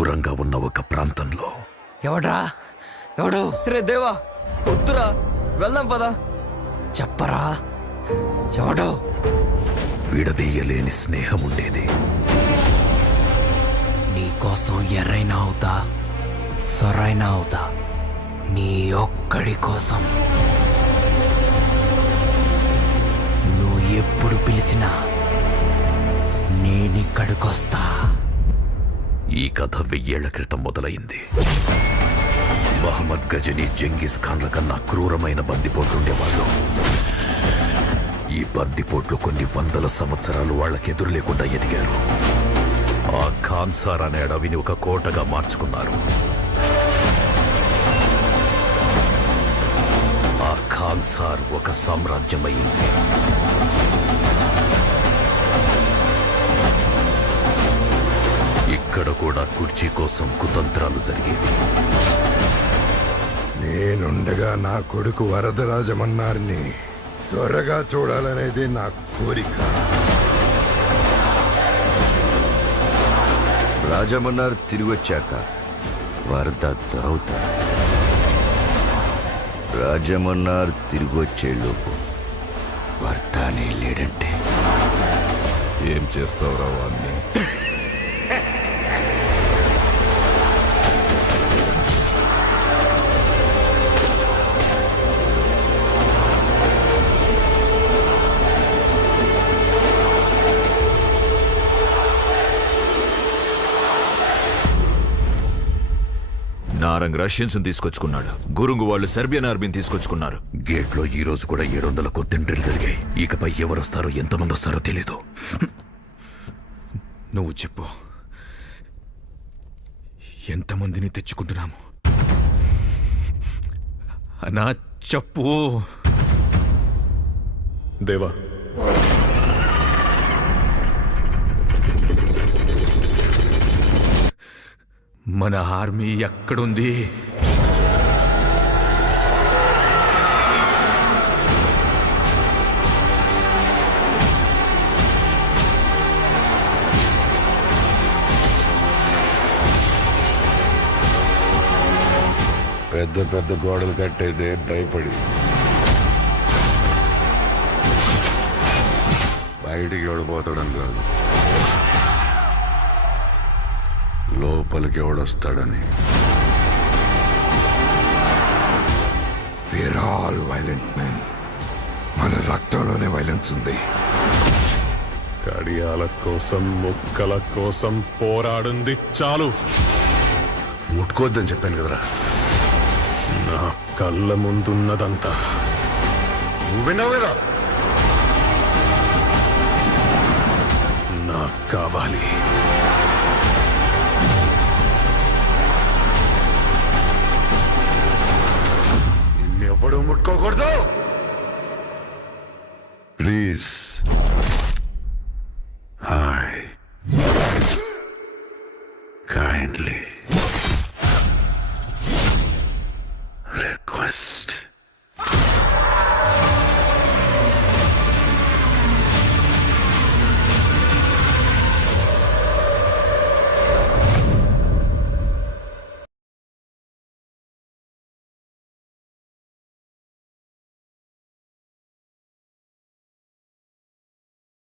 దూరంగా ఉన్న ఒక ప్రాంతంలో ఎవడు రే దేవా, వద్దురా, వెళ్దాం పదా. చెప్పరా ఎవడు? విడదీయలేని స్నేహం ఉండేది. నీకోసం ఎర్రైనా అవుతా, సొరైనా అవుతా, నీ ఒక్కడి కోసం. నువ్వు ఎప్పుడు పిలిచినా నేనిక్కడికొస్తా. ఈ కథ 1000 ఏళ్ల క్రితం మొదలైంది. మహమ్మద్ గజనీ, జంగీస్ ఖాన్ల కన్నా క్రూరమైన బందిపోట్లుండేవాళ్ళు. ఈ బందిపోట్లు కొన్ని వందల సంవత్సరాలు వాళ్ళకెదురు లేకుండా ఎదిగారు. ఆ ఖాన్సార్ అనే అడవిని ఒక కోటగా మార్చుకున్నారు. ఆ ఖాన్సార్ ఒక సామ్రాజ్యమైంది. ఇక్కడ కూడా కుర్చీ కోసం కుతంత్రాలు జరిగేవి. నేనుండగా నా కొడుకు వరదరాజమన్నారిని త్వరగా చూడాలనేది నా కోరిక. రాజమన్నారు తిరిగి వచ్చాక వరద దొరవుతాడు. రాజమన్నారు తిరిగి వచ్చేలోపు వర్తానే లేడంటే ఏం చేస్తావురా వాణ్ణి? నారంగ్ రష్యన్స్ తీసుకొచ్చుకున్నాడు. గురుంగు వాళ్ళు సెర్బియన్ ఆర్మీని తీసుకొచ్చుకున్నారు. గేట్లో ఈ రోజు కూడా 700 కొత్తిండ్రీలు జరిగాయి. ఇకపై ఎవరొస్తారో ఎంతమంది వస్తారో తెలీదు. నువ్వు చెప్పు, ఎంతమందిని తెచ్చుకుంటున్నాము? నా చెప్పు దేవా. మన ఆర్మీ ఎక్కడుంది? పెద్ద పెద్ద గోడలు కట్టేదే భయపడి. బయటికి ఎవడిపోతాడని కాదు, లోపలికి ఎవడొస్తాడని. We are all violent men. మన రక్తంలోనే వైలెన్స్ ఉంది. కడియాల కోసం, ముక్కల కోసం పోరాడుంది చాలు. ముట్టుకోవద్దని చెప్పాను కదరా. నా కళ్ళ ముందున్నదంతా నువ్వు విన్నావు కదా. నాకు కావాలి. నిన్నెవ్వడూ ముట్టుకోకూడదు. ప్లీజ్